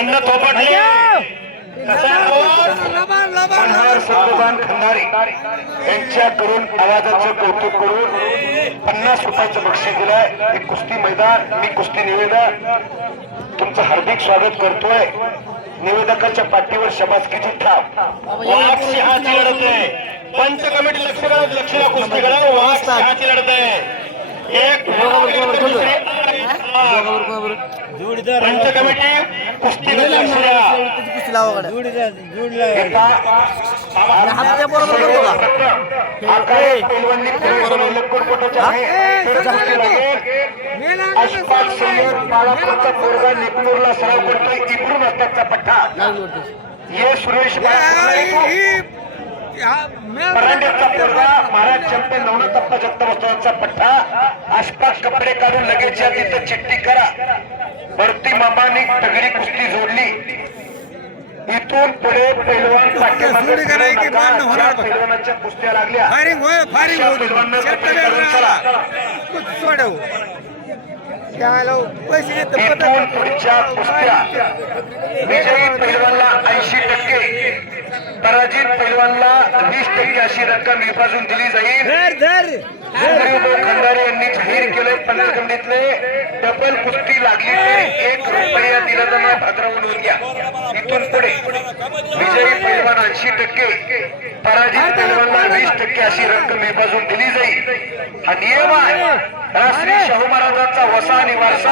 दंड थोपटले खंडारी. यांच्याकडून आवाजाचं कौतुक करून पन्नास रुपयाचं बक्षीस दिलंय. हे कुस्ती मैदान मी कुस्ती निवेदक. तुमचं हार्दिक स्वागत करतोय. निवेदकाच्या पाठीवर शबासकीची थाप वाघ सिंहाची लढत आहे. पंच कमिटी लक्ष लक्ष कुस्तीकडे. वाघ सिंहाची लढत आहे. एक द्या एका हप्त्या बरोबर करतो का? कुस्ती ये सुरेश परांड्याचा पोरगा महाराज चॅम्पियन नवनाथप्पा जगतापचा पठ्ठा आसपास कपडे काढून लगेच या तिथं चिठ्ठी करा. भरती मामाने तगडी कुस्ती जोडली. इथून पुढे पैलवान पाठीमागे. पैलवानाच्या कुस्त्या लागल्या फायरिंग होय फायरिंग त्याला पैसे पुढच्या कुस्त्या? विजयी पैलवानला ऐंशी टक्के. पराजित पैलवानला वीस टक्के अशी रक्कम विभाजून दिली जाईल. खंडारे यांनी जाहीर केले पंचखंडीतले डबल कुस्ती लागली एक रुपया दिला जाणार भाद्रावून घ्या. इथून पुढे. विजयी पैलवान ऐंशी टक्के. पराजित पैलवानला वीस टक्के अशी रक्कम विभाजून दिली जाईल. हा नियम आहे. हा श्री शाहू महाराजांचा वसा आणि वारसा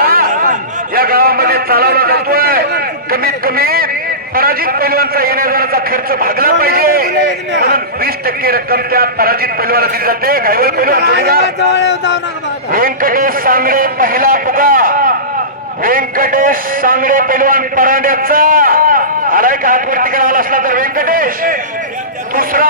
या गावामध्ये चालवला जातोय. कमीत कमी पराजित पैलवानचा येण्याजाण्याचा खर्च भागला पाहिजे. म्हणून वीस टक्के रक्कम त्या पराजित पैलवाला दिली जाते. घायवळ पैलवान जोडीदार. व्यंकटेश सांगडे पहिला पुगा व्यंकटेश सांगडे पैलवान परांड्याचा. आलाय का हात वरती करावा असला तर व्यंकटेश? दुसरा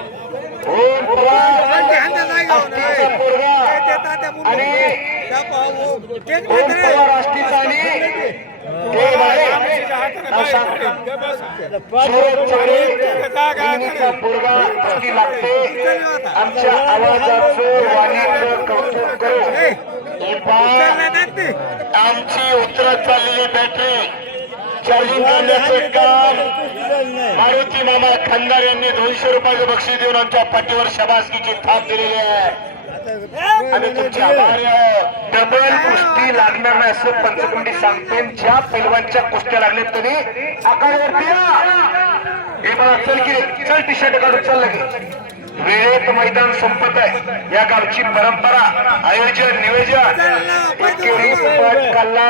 आमच्या आवाजाचं वाणीचं कौतुक करू. आमची उतरत चाललेली बॅटरी. चार्जिंग काम मारुती मामा खंदार यांनी दोनशे रुपयाचं बक्षीस देऊन आमच्या पाठीवर शबासकीची थाप दिलेली आहे. आणि तुमचे आभारी डबल कुस्ती लागणार नाही असं पंचकुंडी सांगते ज्या पैलवानच्या कुस्त्या लागल्यात तरी हे बघा चल की चल टी शर्ट काढून चल लगे. वेळेत मैदान संपत आहे. या गावची परंपरा आयोजन नियोजन. कला. कल्ला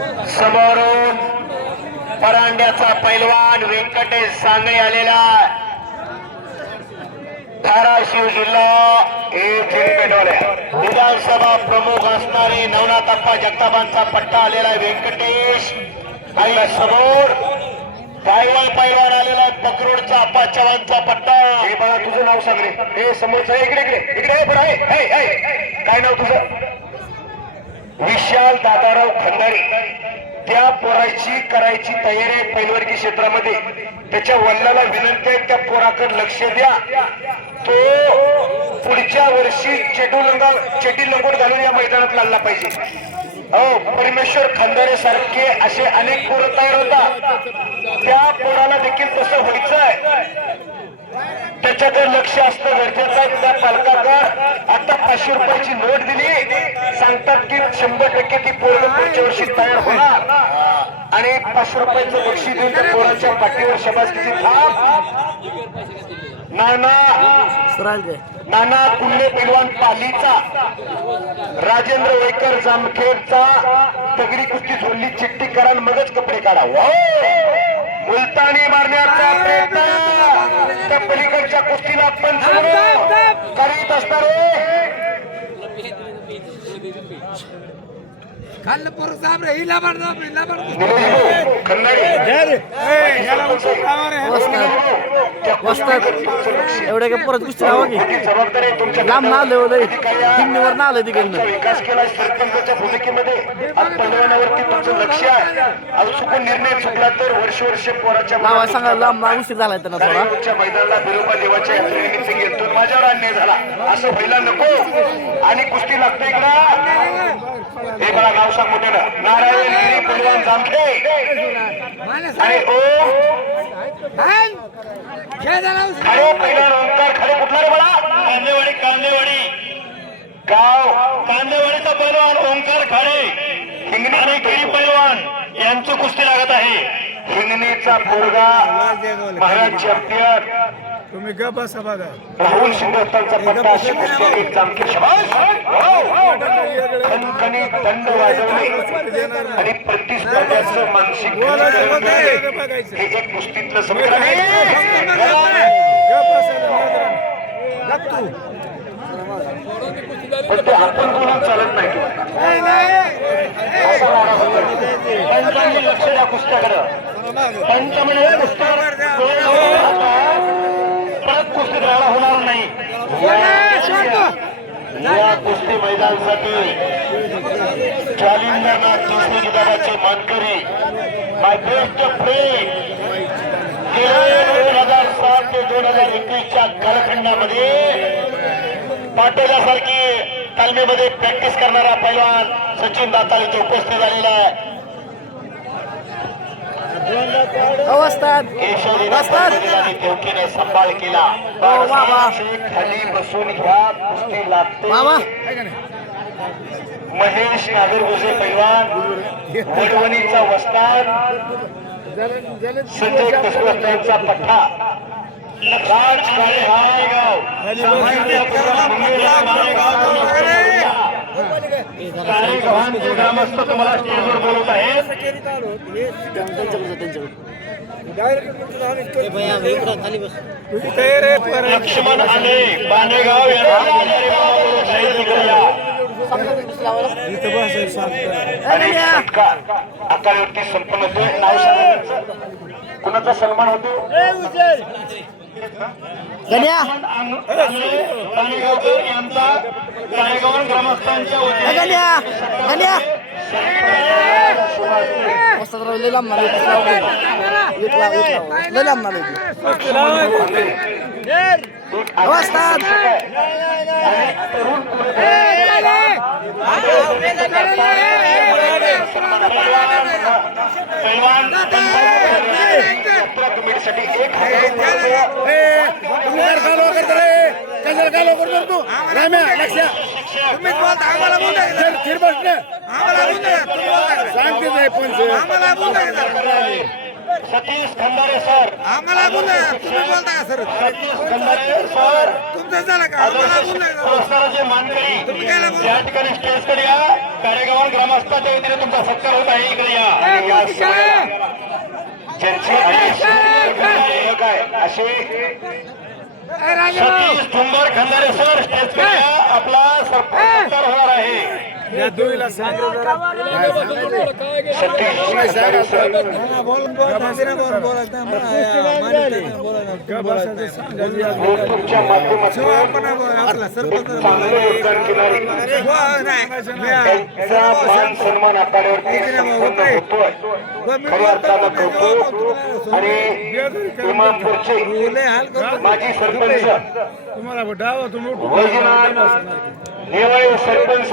समोरून परांड्याचा पैलवान व्यंकटेश सांगळे आलेला धाराशिव जिल्हा हे जिंकण्यावाले विधानसभा प्रमुख असणारे नवनाथप्पा जगतापांचा पट्टा आलेला आहे व्यंकटेश आणि समोर. गायवाल पैलवान आलेला आहे पकरोडचा अप्पा चव्हाणचा पट्टा. हे बघा तुझं नाव सांग रे हे समोरचं इकडे इकडे. इकडे आहे, बरं आहे. काय नाव तुझं? विशाल दादाराव खंदारे. त्या पोराची करायची तयारी आहे पैलवर्गी क्षेत्रामध्ये. त्याच्या वल्लाला विनंती आहे त्या पोराकडे लक्ष द्या. तो पुढच्या वर्षी चेटू लंगा चेटी लंगोट घालून या मैदानात लागला पाहिजे. हो परमेश्वर खंदारे सारखे असे अनेक पोरं तयार होता त्या पोराला देखील तसं व्हायचं आहे त्याच्याकडे लक्ष असणं गरजेचं आहे. त्या पालकाचा आता पाचशे रुपयाची नोट दिली. सांगतात की शंभर टक्के ती पोरग पुढच्या वर्षी तयार होणार. आणि पाचशे रुपयाचं बक्षीस देऊन त्या पोराच्या पाठीवर शबासकीची थाप. नाना. नाना कुल्ले पैलवान पालीचा. राजेंद्र वैकर जामखेडचा. दगडी कुस्ती झोडली चिठ्ठी करा आणि मगच कपडे काढा. वाव! मुलतानी मारण्याचा प्रयत्न. त्या पलीकडच्या कुस्तीला पण करीत असणार साहेब रे. हिला बड हिला बड एवढ्या काय परत कुस्ती लावा की? जबाबदारी आहे तुमच्या लांब ना आलं आहे. किन्नीवर ना आलं तिकडनं. विकास केला सरपंचाच्या भूमिकेमध्ये. आज पैलवानावरती तुमचं लक्ष आहे. आज चुकून निर्णय चुकला तर वर्ष वर्ष पोराच्या लावा सांगा लांब ना उशीर झालाय त्यांना थोडा. गायीच्या मैदानाला बिरोबा देवाच्या यात्रेनिमित्त गेलतो माझ्यावर अन्याय झाला. असं व्हायला नको. आणि कुस्ती लागते इकडं. हे मला नाव सांग मोठ्यानं नारायण पैलवान जामखे आणि ओ खेळ झाला खरे पैलवान ओंकार खरे कुठला रे मला कांदेवाडी कांदेवाडी. गाव. कांदेवाडीचा पैलवान ओंकार खरे हिंगणी आणि गिरी पैलवान यांचं कुस्ती लागत आहे. हिंगणीचा पोरगा महाराज चॅम्पियन. तुम्ही ग बसा बघा. राहुल शिंदेचा पट्टा अशी कुस्ती आहे चांगली शबाश खणखणी दंड वाजवणे. आणि प्रतिस्पर्ध्याचं मानसिक हे एक कुस्तीतलं समीकरण आहे. पण ते आपण बोलून चालत नाही असा वाडा होतो. पंचांनी लक्ष द्या कुस्त्याकडं. पंच म्हणजे राडा होणार नाही. या कुस्ती मैदानासाठी जालिंदरनाथ केसरी किताबाचे मानकरी माय बेस्ट फ्रेंड दोन हजार सात ते दोन हजार एकवीसच्या कालखंडामध्ये पाटोल्यासारखी तालमीमध्ये प्रॅक्टिस करणारा पैलवान सचिन दाताल इथे उपस्थित झालेला आहे. अवस्थात केशवजीनाथ आणि देवकीने सांभाळ केला. बाबा. खाली बसून ह्या कुस्ती मामा लागते महेश नागरगोजे पैलवान वडवणीचा वस्ताद संजय कसबत्यांचा पठ्ठा. राज काळे तुम्हाला स्टेजवर बोलत आहेत. लक्ष्मण आले सत्कार आकारावरती संपन्न होतोय नाव कुणाचा सन्मान होतो यांचा काळेगाव ग्रामस्थांच्या वतीने गण्या गण्या वस्तात राव कमिटीसाठी एक हजार तुम्ही सतीश खंदारे सर. आम्हाला बोलता तुम्ही बोलता का सर? सतीश खंदारे सर. तुमचं झालं का? आम्हाला बोलता का पुरस्काराचे मानकरी. तुम्ही काय बोलता? या ठिकाणी स्टेजकडे या. कारेगाव ग्रामस्थाच्या वतीने तुमचा सत्कार होत आहे. इकडे या. असे. सतीश खंदारे सर स्टेजकडे आपला सत्कार होणार आहे. सतीश खंदारे सर मी तुमच्या माध्यमातून चांगलं योगदान केणारे त्यांचा मान सन्मान आखाड्यावरती संपन्न होतोय खऱ्या अर्थानं कौतुक आणि इमामपूरचे माजी सरपंच वैजनाथ नेवाळे सरपंच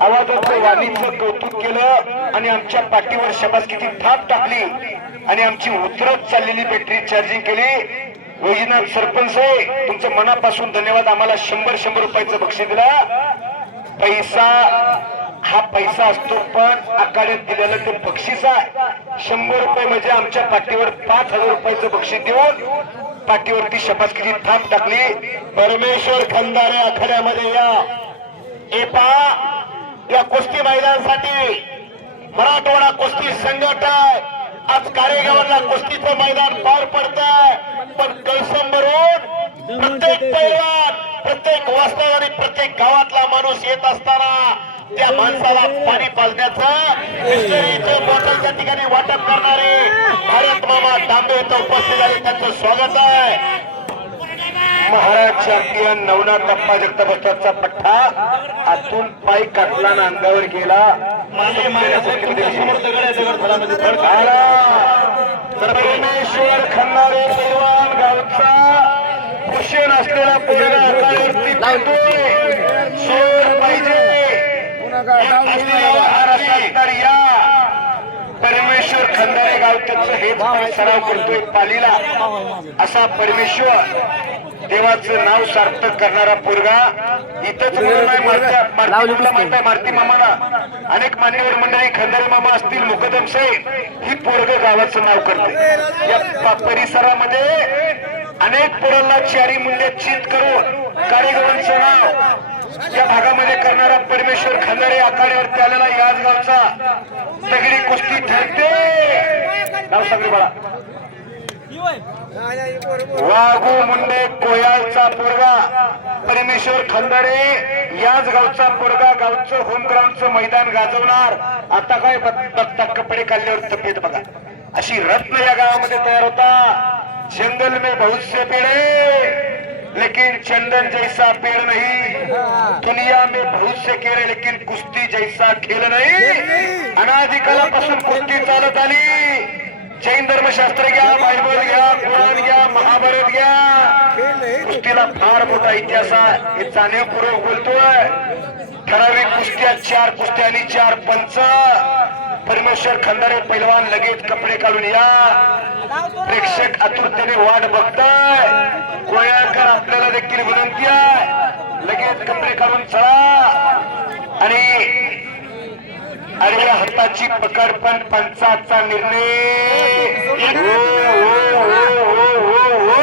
आवाजाचं वादीचं कौतुक केलं आणि आमच्या पाठीवर शबासकीची थाप टाकली आणि आमची उतरत चाललेली बॅटरी चार्जिंग केली. वैजनाथ सरपंच आहे तुमचं मनापासून धन्यवाद. आम्हाला शंभर शंभर रुपयाचं बक्षीस दिला. पैसा हा पैसा असतो पण आकाड्यात दिलेलं ते बक्षीस आहे. शंभर रुपये म्हणजे आमच्या पाठीवर पाच हजार रुपयाचं बक्षीस देऊन पाठीवरती शपथकीची थाप टाकली. परमेश्वर खंदारे आखाड्यामध्ये या. ए या कुस्ती मैदानासाठी मराठवाडा कुस्ती संघटन आज कारेगावला कुस्तीचं मैदान पार पडत पण कैसंबरून प्रत्येक पैलवान प्रत्येक वास्तव आणि प्रत्येक गावातला माणूस येत असताना त्या माणसाला पाणी पाजण्याचं त्या ठिकाणी वाटप करणारे तांबे इथं उपस्थित झाले. त्यांचं स्वागत आहे. महाराज चॅम्पियन नवनाथ अप्पा जगतापत्राचा पठ्ठा आतून पाय काटला अंगावर गेला. परमेश्वर खन्नारे पैलवान गावचा कुशन असलेला पाहिजे. तर या. परमेश्वर खंदारे गाव त्याचं हेच सराव करतोय पालीला. असा परमेश्वर देवाचं नाव सार्थक करणारा पोरगा. इथंच मारुती मारुती मामाला. अनेक मान्यवर मंडळी खंदारे मामा असतील मुकदम साहेब ही पोरग गावाचं नाव करते या परिसरामध्ये अनेक पोरांना चारी मूल्य चित करून कारेगावांचं नाव या भागामध्ये करणारा परमेश्वर खंदारे आखाड्यावरती आलेला याच गावचा सगळी कुस्ती ठरते. नाव वाघू मुंडे कोयाळचा पोरगा परमेश्वर खंदारे याच गावचा पोरगा गावचं होम ग्राउंडचं मैदान गाजवणार. आता काय बघता कपडे काढल्यावर तब्येत बघा. अशी रत्न या गावामध्ये तयार होता. जंगल में बहुत से पेड़. है लेकिन चंदन जैसा पेड़ नहीं। दुनिया में बहुत से केले लेकिन कुस्ती जैसा खेळ नाही। अनादिकालापासून कुस्ती चालत आली जैन धर्मशास्त्र घ्या बायबल घ्या कुराण घ्या महाभारत घ्या कुस्तीला फार मोठा इतिहास आहे। हे जाणीवपूर्वक बोलतोय ठराविक कुस्त्या चार कुस्त्या आणि चार पंच। परमेश्वर खंदारे पैलवान लगेच कपडे काढून या। प्रेक्षक आतुरतेने वाट बघताय. कोळ्याकर आपल्याला देखील विनंती आहे. लगेच कपडे काढून चला. आणि आडव्या हाताची पकड पण पंचाचा निर्णय. हो, हो, हो, हो, हो, हो.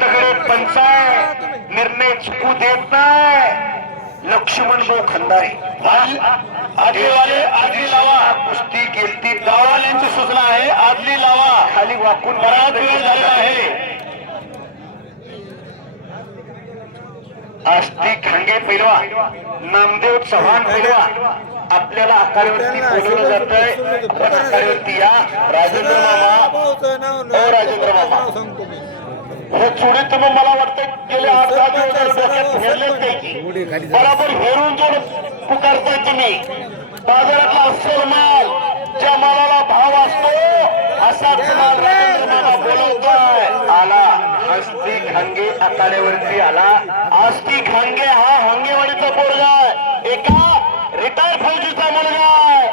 तगडे पंचाय निर्णय चुकू देत नाही. लक्ष्मण भाऊ खंदारे. आदिवाले आदली लावा. कुस्ती गेलती. गावाल यांची सूचना आहे आदली लावा. खाली वाकून बराच वेळ झालेला आहे. आस्तिक खांगे पैलवा. नामदेव चव्हाण पैलवा. आपल्याला आकारावरती बोलवलं जात आहे आकारावरती या. राजेंद्र मामा. ओ राजेंद्र मामा. हे चुडी तुम्ही मला वाटतं गेले आठ दहा दिवस डोक्यात फेरलेच नाही. बरोबर हेरून जोड पुकारताय तुम्ही. बाजारातला अस्सल माल ज्या मालाला भाव असतो मामा बोलवतोय. आला हस्ती खांगे आखाड्यावरती आला. आस्ती खांगे हा हंगेवाडीचा पोरगा आहे. एका रिटायर फौजीचा मुलगा आहे.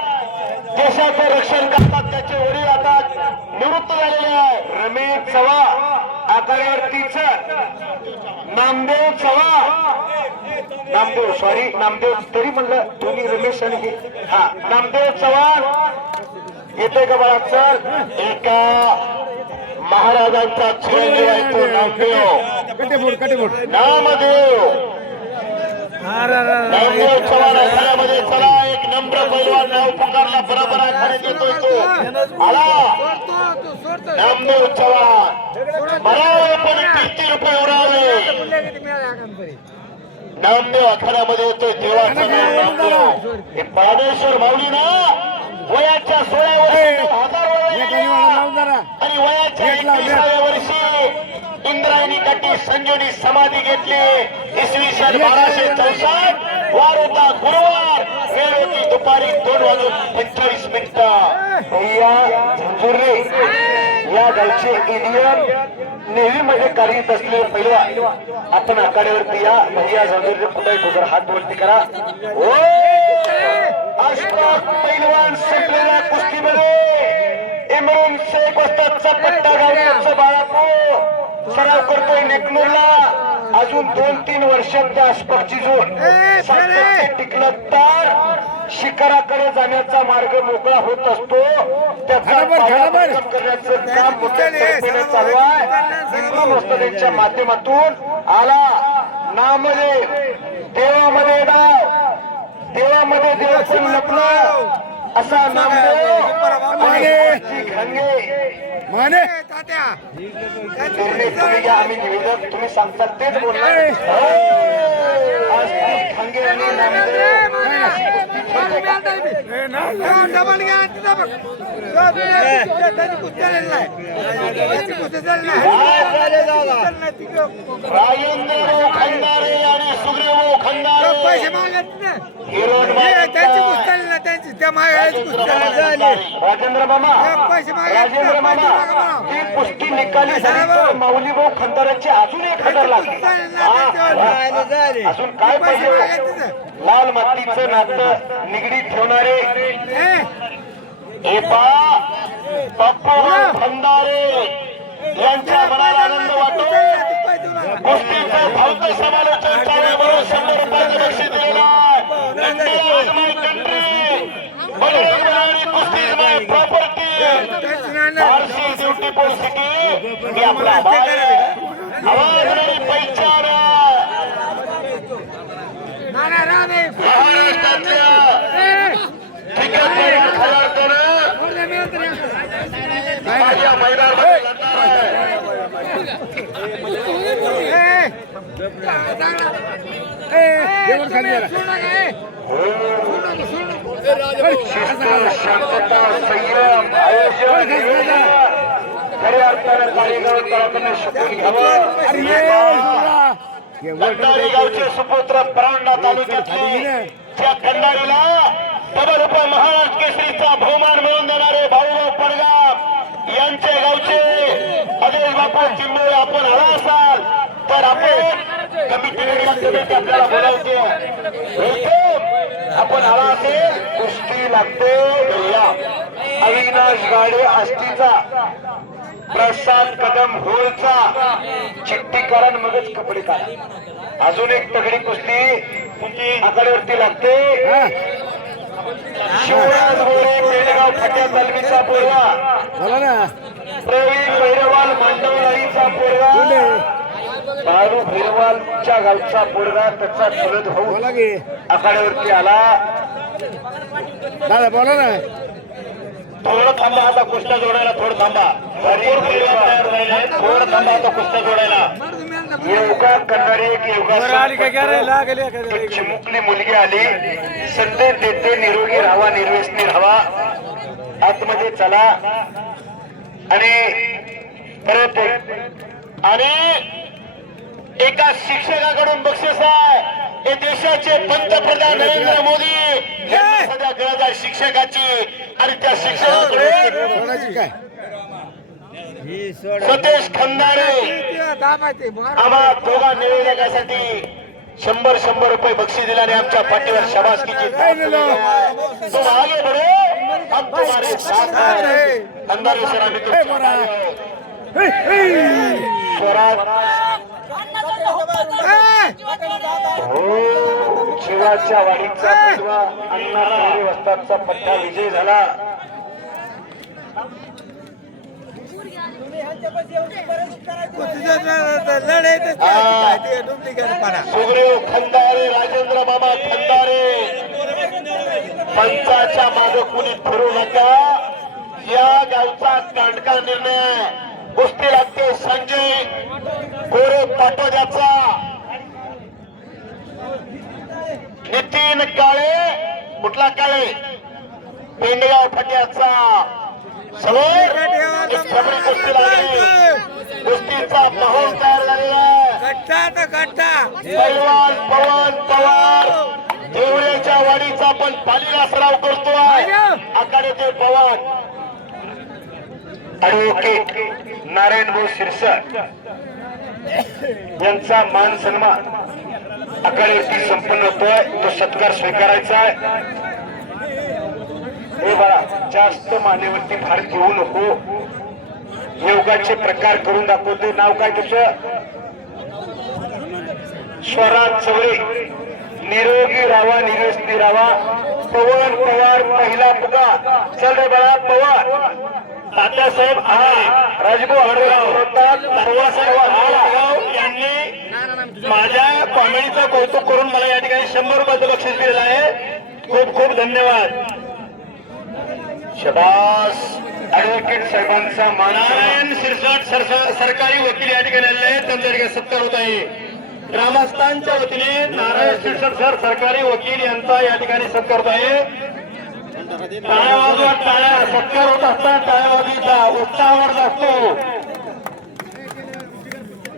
देशाचं रक्षण करतात त्याचे वडील आता निवृत्त झालेले आहे. रमेश चव्हाण. आखाड्यावरतीच नामदेव चव्हाण. नामदेव सॉरी नामदेव तरी म्हणलं दोन्ही रमेश आणि हे. हा नामदेव चव्हाण. येते का बाळा? चल. एका महाराजांचा चिरंजीव आहे तो नामदेव. नामदेव नामदेव चव्हाण आखाड्यामध्ये चला एक नम्र पैलवान नाव पुकारला बरोबर येतोय तो. आला. नामदेव चव्हाण बराबर पण किती रुपये उडाले? नामदेव आखाड्यामध्ये येतोय देवाचं नाव नामदेव हे परमेश्वर माऊली ना वयाच्या सोळा वर्षी हजार आणि वयाच्या एकविसाव्या वर्षी इंद्रायणी कटी संजीवनी समाधी घेतली. इसवी सन बाराशे चौसष्ट वार होता गुरुवार. वेळ होती दुपारी दोन वाजून पंचेचाळीस मिनिटं. भैया झंझुर्रे या गावचे इंडियन नेव्ही मध्ये म्हणजे कार्यरत असलेले पैलवा आपण आखाड्यावरती या. भैया झंझुर्रे पुन्हा ठोकर हात वरती करा. हो! अष्टक पैलवान संपलेल्या कुस्तीमध्ये. इमरून शेख वस्तादचा पट्टा गावचा बाळापू सराव करतोय नेकनूरला. अजून दोन तीन वर्षात त्या आसपासची जोड. सातत्य टिकलं तर शिखराकडे जाण्याचा मार्ग मोकळा होत असतो. त्याचा करण्याचं काम मोठ्या चालू आहे. माध्यमातून आला. नामदेव देवामध्ये डाव देवामध्ये देव पण लपला असा आम्ही निवेदन तुम्ही सांगता तेच बोलणार. डबल घ्या तिथं बघ पैसे हिरोड त्यांची आली ना त्यांची त्या मागायची राजेंद्र मामा पैसे मागे राजेंद्र मामा निकाली. झाली तर माऊली भाऊ खंदाराची अजून एक हजार लागली अजून काय पैसे पाहिजे मागे तिथं लाल मातीचं नातं निगडीत ठेवणारे. खंदारे यांच्या मनाला आनंद वाटतो. कुस्तीचं भव्य समालोचन कार्याबरोबर शंभर रुपयाचं बक्षीस दिलेलं आहे. बजरंग बली कुस्ती is शांतता संयम आयोजन खऱ्या अर्थानं शिकून घ्यावं कंधारी गावचे सुपुत्र परांडा तालुक्यातले त्या कंधारीला डबल रुपये महाराष्ट्र केसरीचा बहुमान मिळवून देणारे भाऊभाऊ पडगाव यांचे गावचे अजय बापू चिंबळे आपण आला असाल तर आपण कमिटी आपल्याला बोलावते. आपण आला असेल कुस्ती लागते अविनाश गाडे आष्टीचा प्रसाद कदम होळचा चिठ्ठी करा आणि मगच कपडे काढा. अजून एक तगडी कुस्ती आकड्यावरती लागते. शिवराज गोरे पेडगाव फट्या तालमीचा पोरगा. बोला ना. प्रवीण भैरवाल मांडवलाईचा पोरगा. बाळू भैरवालच्या गावचा पोरगा त्याचा चुलत भाऊ आखाड्यावरती आला. दादा बोला ना. थोडं थांबा आता कुस्त्या जोडायला थोडं थांबा. भरपूर तयार राहिले थोडं थांबा आता कुस्त्या जोडायला. योगा करणारी एक योगा चिमुकली मुलगी आली. संदेश देते निरोगी राहावा निर्व्यसनी राहावा आतमध्ये चला. आणि परत एक- आणि एका शिक्षकाकडून बक्षीस आहे. हे देशाचे पंतप्रधान नरेंद्र मोदी सध्या गरज आहे शिक्षकाची आणि त्या शिक्षकाकडे सोड. सतेश खंदारे. आम्हा दोघा निवेदकासाठी शंभर शंभर रुपये बक्षीस दिल्याने आमच्या पाठीवर शबासकीची. तुम आगे बढ़ो. हम तुम्हारे साथ हैं. खंदारे सर आम्ही. हे, हे. स्वराज. हो शिवाच्या वाडीचा मुलगा अण्णा वस्तादचा पट्टा विजय झाला. सुग्रीव खंदारे राजेंद्र बाबा खंदारे. पंचाच्या माग कुणी फिरू नका. या गावचा कांडका निर्णय कुस्ती लागते संजय गोरे पाटोद्याचा नितीन काळे कुठला काळे? पेंडगाव फट्याचा. समोर खबरी कुस्ती लागली. कुस्तीचा माहोल तयार झालेला पैलवान पवन पवार. देवळ्याच्या वाडीचा पण पालीला सराव करतोय आखाडे ते पवन. ऍडव्होकेट नारायण भाऊ शिरसाट. यांचा मान सन्मान. आखाड्यावरती संपन्न होतोय. तो सत्कार स्वीकारायचा आहे. हे बाळा जास्त मानेवरती भार घेऊ नको. योगाचे प्रकार करून दाखवते. नाव काय तुझं? स्वराज चवळे निरोगी रावा निरोगी रावा पवन पवार पहिला पुगा चल रे बाळा पवार तात्यासाहेब हा राजभाऊ आडगाव यांनी माझ्या कॉमेडीचं कौतुक करून मला या ठिकाणी शंभर रुपयाचं बक्षीस दिलेलं आहे. खूप खूप धन्यवाद. शबास. ऍडव्होकेट साहेबांचा नारायण शिरसाट सरकारी वकील या ठिकाणी आलेले आहेत. त्यांच्या ठिकाणी सत्कार होत आहे. ग्रामस्थांच्या वतीने नारायण शिरसाट सर सरकारी वकील यांचा या ठिकाणी सत्कार होत आहे. टाळ्या वाजवा टाळ्या. सत्कार होत असताना टाळ्यावाजीचा उत्साह वाढत असतो टाळ्या वाजवायला यांचा या ठिकाणी सत्कार होत आहे कोणाचा कोण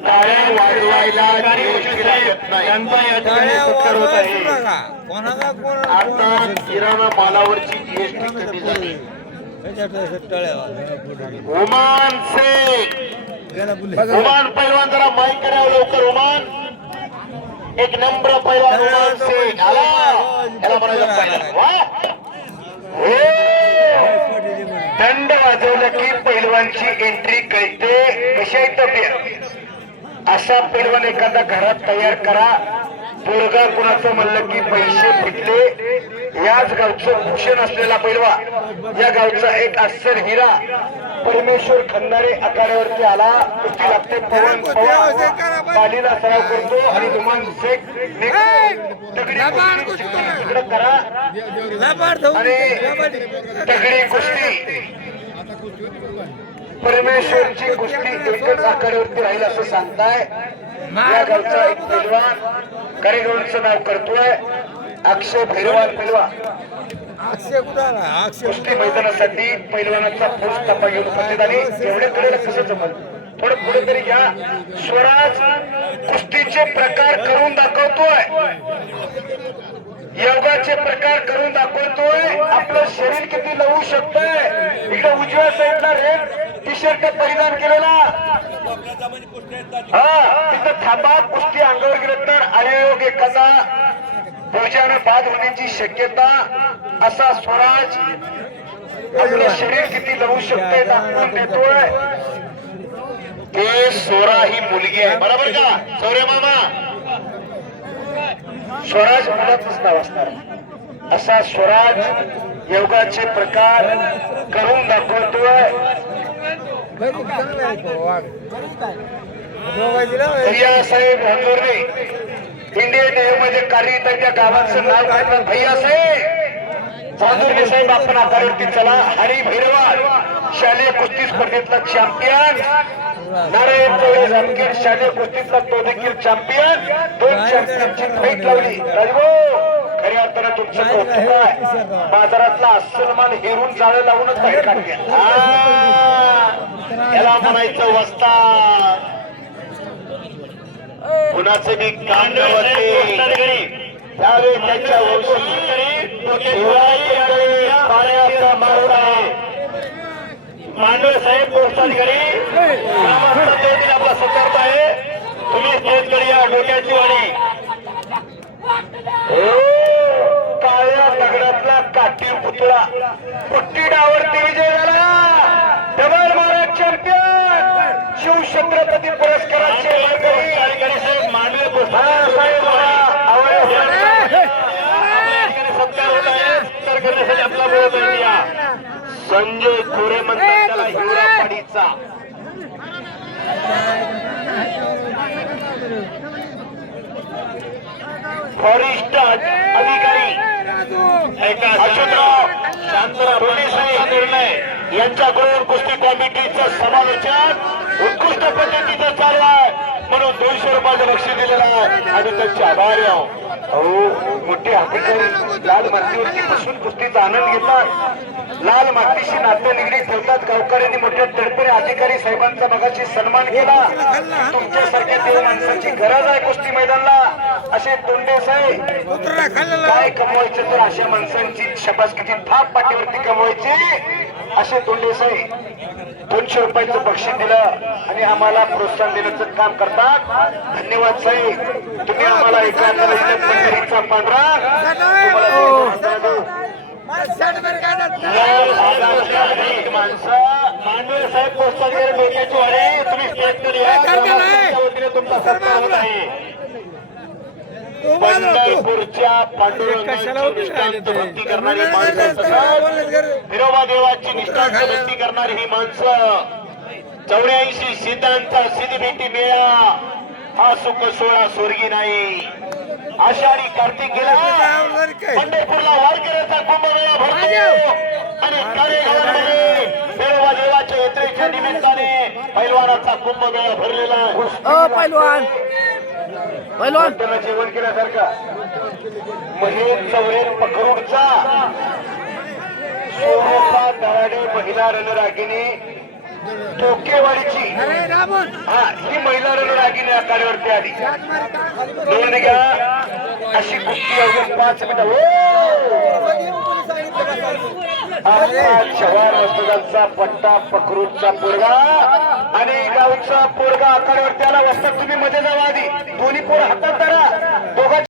आता किराणा मालावरची जीएसटी कमी झाली? ओमान शेख. ओमान पैलवान जरा माईक करावं लवकर ओमान एक नंबर पैलवान ओमान आला. याला म्हणायचं. हो. दंड वाजवलं की पैलवानची एंट्री कळते. कशी आहे तब्येत? असा पैलवान एखादा घरात तयार करा. पोरगा कुणाचं म्हणलं की पैसे फिटले याच गावचं भूषण असलेला पैलवा. या गावचा एक अस्सल हिरा. परमेश्वर खंदारे आखाड्यावरती आला. कुस्ती लागते. पवन पवार बालीला सराव करतो. आणि शेख इकडं करा. आणि दगडी कुस्ती. परमेश्वरची कुस्ती एकच आखाड्यावरती राहील असं सांगताय. या गावचा एक पैलवान करेगावचं नाव करतोय. अक्षय भैरवान पैलवा अक्षय कुठाला? अक्षय कुस्ती मैदानासाठी पैलवानाचा फौज तपा घेऊन उपस्थित आली एवढ्या कडेला कसं जमल? थोडं पुढे तरी घ्या. स्वराज कुस्तीचे प्रकार करून दाखवतोय. योगाचे प्रकार करून दाखवतोय. आपलं शरीर किती लवू शकतंय. इकडे उजव्या साईडला रेड टी शर्ट परिधान केलेला. हा तिथं थांबा कुस्ती अंगावर गेलं तर अयोग एखादा भोजानं बाद होण्याची शक्यता असा स्वराज आपलं शरीर किती लवू शकतंय दाखवून देतोय. ते सोरा ही मुलगी आहे. बरोबर का? सौर्य मामा? स्वराज मुलाचंच नाव असणार. असा स्वराज योगाचे प्रकार करून दाखवतोय. भैयासाहेब आहे इंडियन नेव्ही मध्ये कार्यरत त्या गावाचं नाव काय तर भैया साहेब साहेब आपण आकारवरती चला. हरी भैरवा शालेय कुस्ती स्पर्धेतला चॅम्पियन नारायण चौधरी जामखेड शालेय कुस्तीतला तो देखील चॅम्पियन दोन चॅम्पियनची भेट लावली. राजभाऊ. खऱ्या अर्थानं तुमचं कौतुक आहे. बाजारातला अस्सल माल हेरून जाळं लावूनच बाहेर काढते याला म्हणायचं वस्ता. कुणाचे बी कांड त्यावेळी त्याच्या पाण्याचा मारोडा मांडव साहेब पोस्टाधिकारी आपला सत्कारत आहे. तुम्ही स्टेजकडे या डोक्याची वाणी. काळ्या दगडातला काठी पुतळा. पुट्टी डावरती विजय झाला. डबल महाराज चॅम्पियन शिवछत्रपती पुरस्काराचे मानकरी. साहेब मांडवे साहेब सत्कार होत आहे सत्कार करण्यासाठी आपला बोलत आहे या संजय खोरे म्हणतात त्याला हिवरापाडीचा फॉरेस्ट अधिकारी अच्युतराव शांतराव पोलिसांचा निर्णय यांच्याकडून कुस्ती कॉमिटीचं समालोचन उत्कृष्ट पद्धतीचं चालू आहे. म्हणून दोनशे रुपयाचं लक्ष दिलेलं आहे. आणि त्यांचे आभारी आहो मोठे अधिकारी लाल मातीवरती बसून कुस्तीचा आनंद घेतात. लाल मातीशी नाते निगडीत ठेवतात. गावकऱ्यांनी मोठ्या तडपणे अधिकारी साहेबांचा मगाशी सन्मान केला. तुमच्यासारख्या देव माणसाची गरज आहे कुस्ती मैदानला. असे तोंडे काय कमवायचं तर अशा माणसांची शबासकीची थाप पाठीवरती कमवायची? असे तोंडे साहेब दोनशे रुपयाचं बक्षीस दिलं आणि आम्हाला प्रोत्साहन देण्याचं काम करतात. धन्यवाद साहेब तुम्ही आम्हाला एका पंढरीचा पांढरा. माणसं. मांडवे साहेब पोस्टाचे डोक्याची वारे. तुम्ही स्टेटकडे या. करते नाही. तुमच्या वतीने तुमचा सत्कार होत आहे. पंढरपूरच्या पांडुरंगाची निष्ठांत भक्ती करणारी माणसं. तसंच विरोबा देवाची निष्ठांत भक्ती करणारी ही माणसं. चौऱ्याऐंशी सिद्धांत सिद्धी भेटी मेळा. हा सुख सोळा स्वर्गी नाही. आषाढी कार्तिक गेला. पंढरपूरला वारकऱ्याचा कुंभमेळा भरतो. आणि कार्यक्रमामध्ये विरोबा देवाच्या यात्रेच्या निमित्ताने पैलवानाचा कुंभमेळा भरलेला आहे. पैलवान. त्यांना जेवण केल्यासारखा. महेश चौरे पखरूडचा सोमोपा दराडे महिला रणरागिणी टोकेवाडीची. हा ही महिला रणरागिणी आघाडीवरती आली? दोन घ्या. अशी कुस्ती अजून पाच मिनिटं. आपला शहर वस्तुकांचा पट्टा पखरूडचा पोरगा आणि गावचा पोरगा आखाड्यावरती आला वस्तात तुम्ही मध्ये जावा आधी. दोन्ही पोर हातात धरा. दोघांची